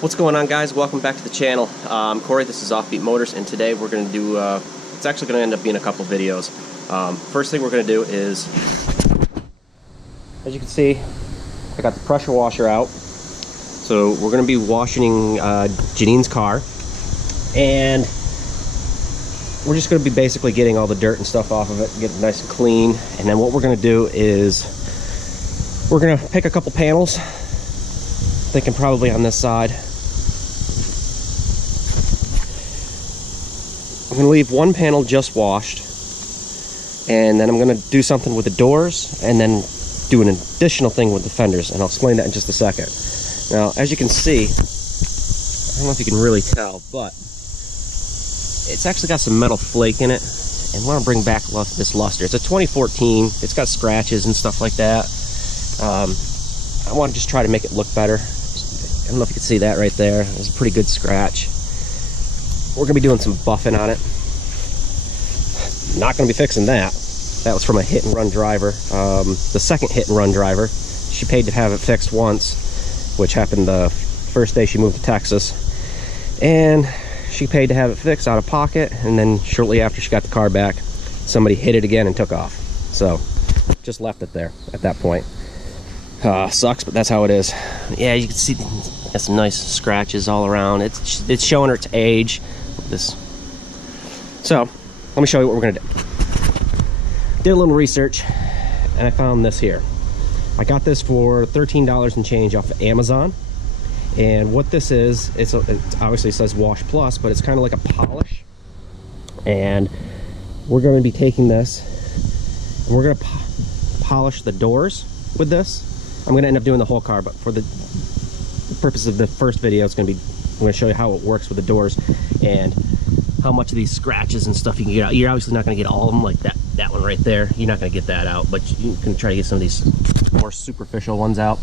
What's going on, guys? Welcome back to the channel. I'm Corey, this is Offbeat Motors, and today we're going to do, it's actually going to end up being a couple videos. First thing we're going to do is, as you can see, I got the pressure washer out. So we're going to be washing Janine's car, and we're just going to be basically getting all the dirt and stuff off of it, get it nice and clean. And then what we're going to do is we're going to pick a couple panels, thinking probably on this side. I'm going to leave one panel just washed, and then I'm going to do something with the doors, and then do an additional thing with the fenders, and I'll explain that in just a second. Now, as you can see, I don't know if you can really tell, but it's actually got some metal flake in it, and I want to bring back this luster. It's a 2014, it's got scratches and stuff like that. I want to just try to make it look better. I don't know if you can see that right there. There's a pretty good scratch. We're going to be doing some buffing on it. Not going to be fixing that. That was from a hit-and-run driver. The second hit-and-run driver. She paid to have it fixed once, which happened the first day she moved to Texas. And she paid to have it fixed out of pocket, and then shortly after she got the car back, somebody hit it again and took off. So, just left it there at that point. Sucks, but that's how it is. Yeah, you can see got some nice scratches all around. It's showing her its age. So let me show you what we're gonna do. Did a little research, and I found this here. I got this for $13 and change off of Amazon. And what this is, it obviously says Wash Plus, but it's kind of like a polish. And we're going to be taking this, and we're going to polish the doors with this. I'm going to end up doing the whole car, but for the purpose of the first video, I'm going to show you how it works with the doors and how much of these scratches and stuff you can get out. You're obviously not going to get all of them, like that one right there. You're not going to get that out, but you can try to get some of these more superficial ones out.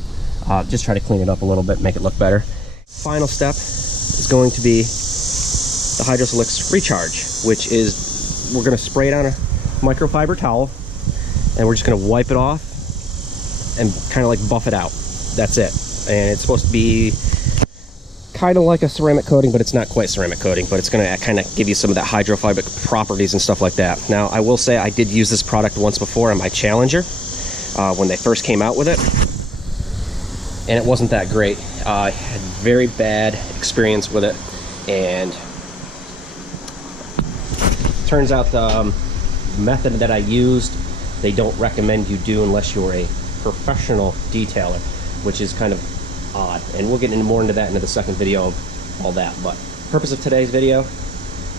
Just try to clean it up a little bit, make it look better. Final step is going to be the Hydrosilics Recharge, which is, we're going to spray it on a microfiber towel, and we're just going to wipe it off and kind of like buff it out. That's it. And it's supposed to be kind of like a ceramic coating, but it's not quite ceramic coating, but it's going to kind of give you some of that hydrophobic properties and stuff like that. Now, I will say I did use this product once before on my Challenger when they first came out with it, and it wasn't that great. I had very bad experience with it, and turns out the method that I used, they don't recommend you do unless you're a professional detailer, which is kind of odd, and we'll get more into that into the second video of all that. But the purpose of today's video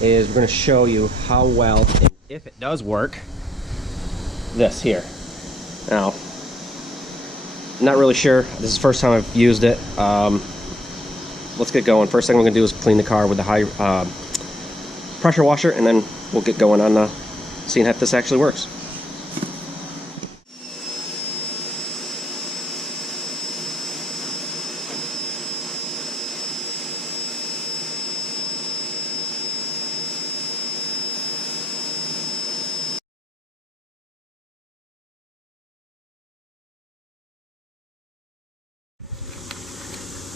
is we're going to show you how well, and if it does work, this here. Now, not really sure. This is the first time I've used it. Let's get going. First thing we're going to do is clean the car with the high pressure washer, and then we'll get going on seeing if this actually works.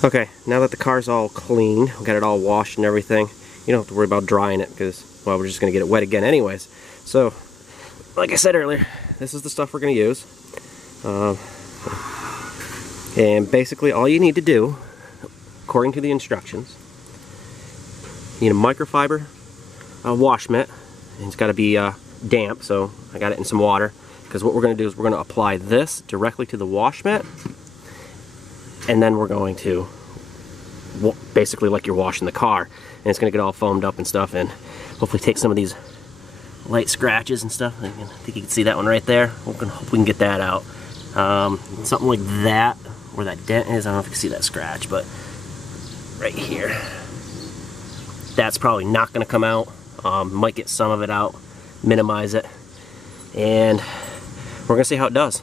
Okay, now that the car's all clean, we got it all washed and everything, you don't have to worry about drying it because, well, we're just going to get it wet again anyways. So, like I said earlier, this is the stuff we're going to use. And basically all you need to do, according to the instructions, you need a microfiber wash mitt, and it's got to be damp, so I got it in some water, because what we're going to do is we're going to apply this directly to the wash mitt. And then we're going to, basically like you're washing the car, and it's going to get all foamed up and stuff, and hopefully take some of these light scratches and stuff. I think you can see that one right there. Hope we can get that out. Something like that, where that dent is, I don't know if you can see that scratch, but right here. That's probably not going to come out. Might get some of it out, minimize it, and we're going to see how it does.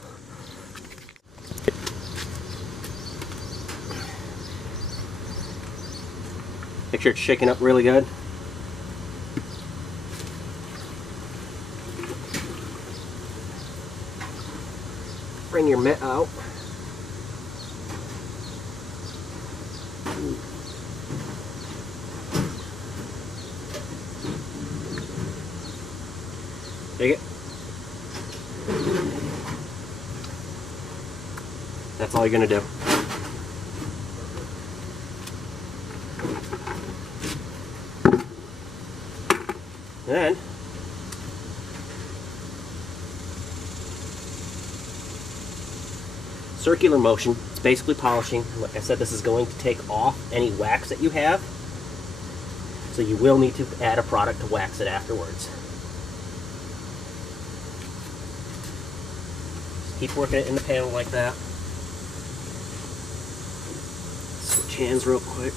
Make sure it's shaking up really good. Bring your mitt out. Take it. That's all you're gonna do. Then circular motion, it's basically polishing. Like I said, this is going to take off any wax that you have, so you will need to add a product to wax it afterwards. Just keep working it in the panel like that. Switch hands real quick.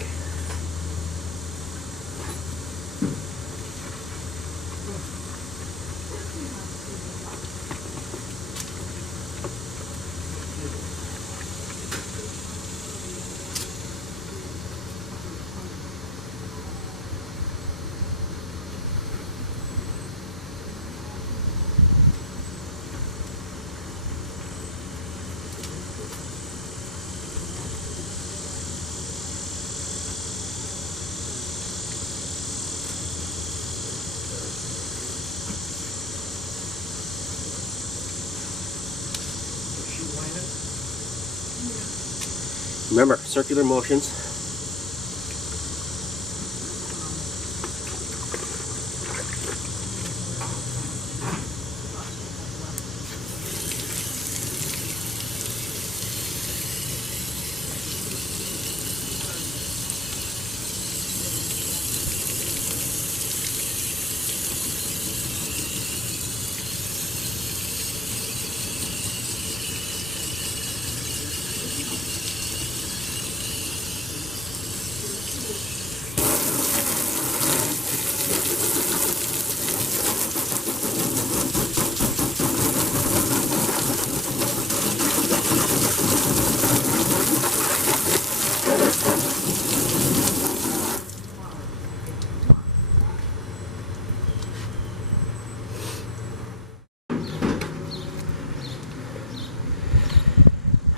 Remember, circular motions.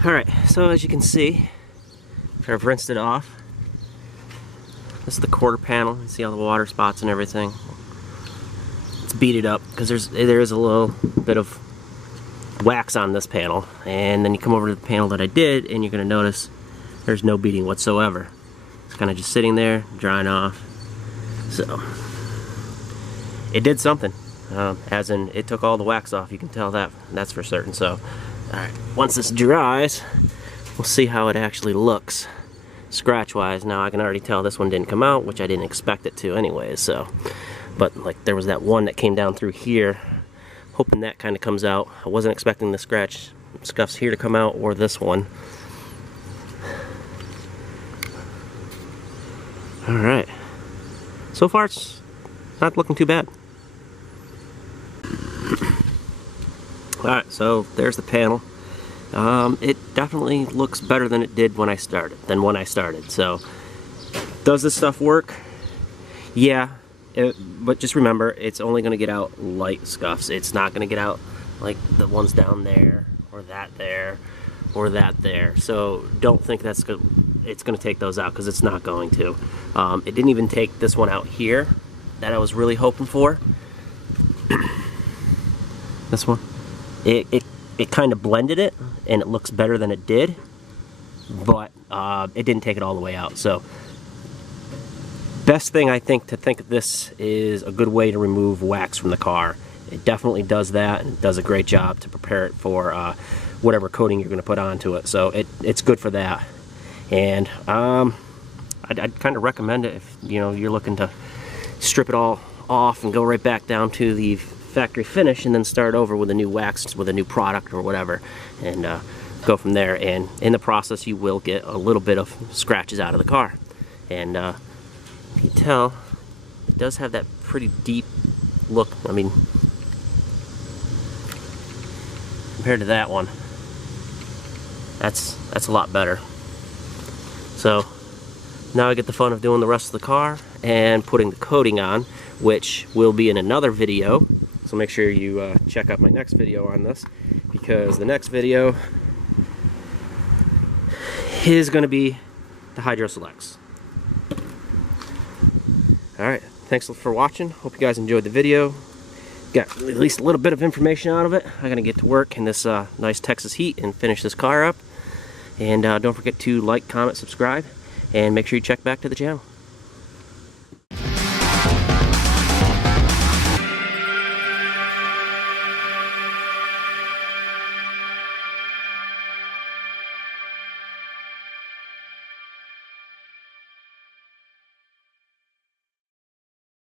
Alright, so as you can see, after I've rinsed it off, this is the quarter panel. You see all the water spots and everything. Let's beat it up because there is a little bit of wax on this panel, and then you come over to the panel that I did and you're going to notice there's no beading whatsoever. It's kind of just sitting there, drying off. So, it did something. As in, it took all the wax off. You can tell that's for certain. So, alright, once this dries, we'll see how it actually looks scratch-wise. Now I can already tell this one didn't come out, which I didn't expect it to anyways, so. But like there was that one that came down through here, hoping that kind of comes out. I wasn't expecting the scratch scuffs here to come out, or this one. Alright, so far it's not looking too bad. Alright, so there's the panel. It definitely looks better than it did when I started. So, does this stuff work? Yeah, but just remember, it's only going to get out light scuffs. It's not going to get out like the ones down there, or that there, or that there. So don't think it's going to take those out, because it's not going to. It didn't even take this one out here that I was really hoping for. This one. It kind of blended it, and it looks better than it did, but it didn't take it all the way out. So, best thing I think to think of this is a good way to remove wax from the car. It definitely does that, and it does a great job to prepare it for whatever coating you're going to put onto it. So it's good for that, and I'd kind of recommend it if you're looking to strip it all off and go right back down to the factory finish, and then start over with a new wax, with a new product or whatever, and go from there. And in the process, you will get a little bit of scratches out of the car. And you can tell it does have that pretty deep look. I mean, compared to that one, that's a lot better. So now I get the fun of doing the rest of the car and putting the coating on, which will be in another video. So make sure you check out my next video on this, because the next video is going to be the Hydro Selects. Alright, thanks for watching. Hope you guys enjoyed the video. got at least a little bit of information out of it. I'm gonna get to work in this nice Texas heat and finish this car up. And don't forget to like, comment, subscribe, and make sure you check back to the channel.